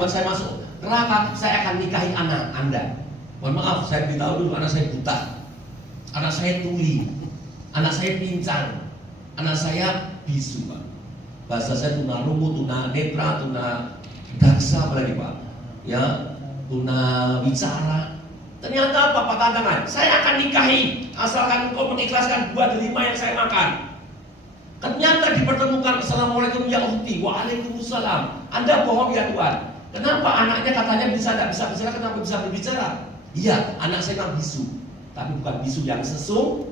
buat saya masuk neraka, saya akan nikahi anak Anda. Mohon maaf, saya beritahu dulu, anak saya buta, anak saya tuli, anak saya pincang, anak saya bisu, Pak. Bahasa saya tunarungu, tuna netra, tuna daksa, apa lagi Pak? Ya, tuna wicara. Ternyata apa Pak tantangan? Saya akan nikahi asalkan engkau mengikhlaskan 2 dari 5 yang saya makan. Ternyata dipertemukan, Assalamualaikum ya ukhti, waalaikumsalam. Anda bohong ya Tuhan. Kenapa anaknya katanya tidak bisa bicara, kenapa bisa berbicara? Iya, anak saya memang bisu, tapi bukan bisu yang sesung.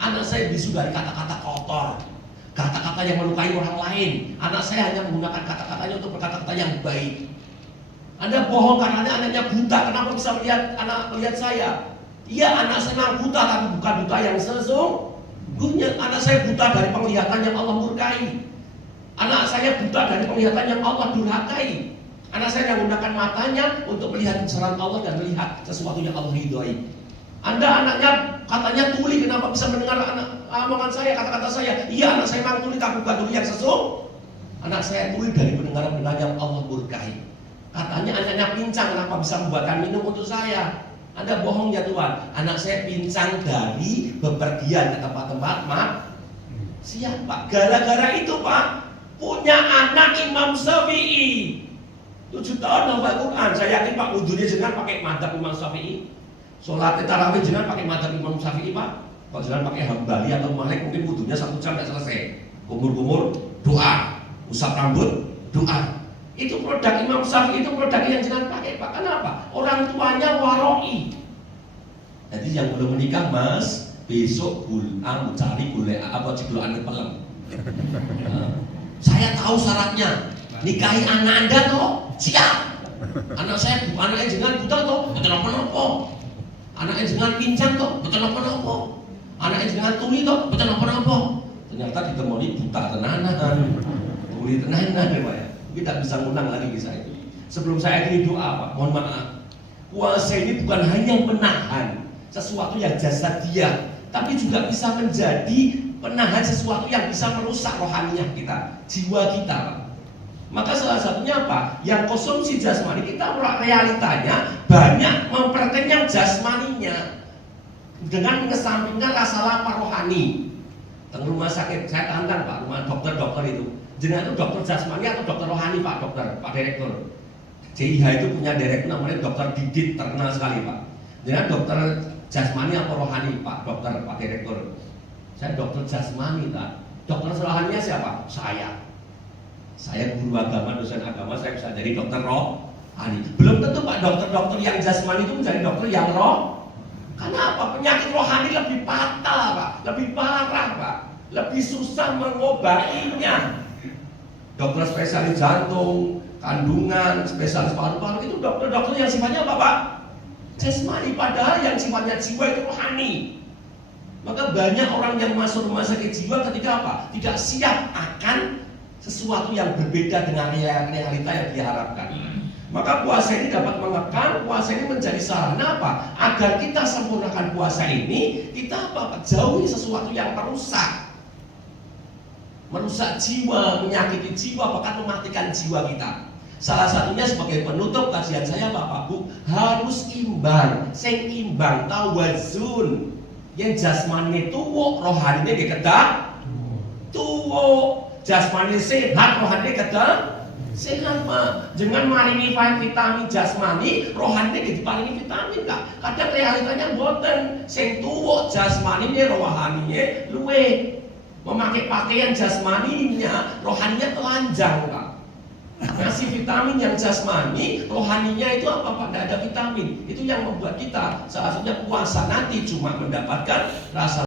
Anak saya bisu dari kata-kata kotor, kata-kata yang melukai orang lain. Anak saya hanya menggunakan kata-katanya untuk berkata-kata yang baik. Anda bohong karena anaknya buta, kenapa bisa melihat saya? Iya, anak saya memang buta, tapi bukan buta yang sesungguhnya. Anak saya buta dari penglihatan yang Allah murkai. Anak saya buta dari penglihatan yang Allah durhakai. Anak saya menggunakan matanya untuk melihat kebesaran Allah dan melihat sesuatu yang Allah ridhoi. Anda anaknya katanya tuli, kenapa bisa mendengar omongan saya, kata-kata saya? Iya, anak saya memang tuli, tapi bukan tuli yang sesung. Anak saya tuli dari pendengaran yang Allah murkai. Katanya anaknya pincang, kenapa bisa membuatkan minum untuk saya? Anda bohong ya Tuhan. Anak saya pincang dari bepergian ke tempat-tempat siapa? Gara-gara itu Pak, punya anak Imam Syafi'i. 7 tahun hafal Quran. Saya yakin Pak wudhunya jenengan pakai madzhab Imam Syafi'i. Sholat tarawih jenengan pakai madzhab Imam Syafi'i Pak. Kalau jenengan pakai Hambali atau Malik mungkin wudhunya 1 jam tidak selesai. Kumur-kumur doa, usap rambut doa. Itu produk Imam Syafi'i, itu produk yang jenengan pakai Pak. Kenapa? Orang tuanya waroi. Jadi yang belum menikah Mas, besok cari gulai apa jiglo ane pelem. Saya tahu syaratnya. Nikahi anak Anda toh, siap. Anak saya, anaknya jangan buta toh, betul apa-apa. Anaknya jangan pincang toh, betul apa-apa. Anaknya jangan tuli toh, betul apa-apa. Ternyata ditemui buta tenanan, tuli tenanan ya Pak ya. Kita bisa ngundang lagi kisah itu. Sebelum saya akhiri doa Pak, mohon maaf. Puasa ini bukan hanya menahan sesuatu yang jasadiah, tapi juga bisa menjadi penahan sesuatu yang bisa merusak rohaniah kita, jiwa kita Pak. Maka salah satunya apa? Yang konsumsi jasmani kita realitanya banyak memperkenyang jasmaninya dengan mengesampingkan rasa lapar rohani. Teng rumah sakit saya tantang Pak, rumah dokter-dokter itu. Jenengan itu dokter jasmani atau dokter rohani Pak dokter, Pak Direktur. CIH itu punya direktur namanya dokter Didit, terkenal sekali Pak. Jenengan dokter jasmani atau rohani Pak dokter, Pak Direktur. Saya dokter jasmani Pak. Dokter rohaninya siapa? Saya guru agama, dosen agama, saya bisa jadi dokter rohani. Belum tentu Pak dokter-dokter yang jasmani itu menjadi dokter yang roh. Kenapa? Penyakit rohani lebih fatal Pak, lebih parah Pak, lebih susah mengobatinya. Dokter spesialis jantung, kandungan, spesialis paru-paru itu dokter-dokter yang sifatnya apa Pak? Jasmani, padahal yang sifatnya jiwa itu rohani. Maka banyak orang yang masuk rumah sakit jiwa ketika apa? Tidak siap akan sesuatu yang berbeda dengan realita yang diharapkan. Maka puasa ini dapat mengekang, puasa ini menjadi sarana apa? Agar kita sempurnakan puasa ini, kita apa? Jauhi sesuatu yang merusak jiwa, menyakiti jiwa, bahkan mematikan jiwa kita. Salah satunya sebagai penutup kajian saya Bapak Bu, harus imbang, sing imbang, tawazun. Yang jasmani tuwo, rohaninya dikedah tuwo. Jasmani sehat, rohani kedah sehat Pak. Jangan maringi vitamin jasmani, rohani diparingi vitamin Kak. Kadang realitanya boten. Sing tuwa jasmaninya, rohaninya luwe. Memakai pakaian jasmaninya, rohaninya telanjang Kak. Ngasih vitamin yang jasmani, rohaninya itu apa Pak? Tidak ada vitamin. Itu yang membuat kita salah satunya puasa nanti cuma mendapatkan rasa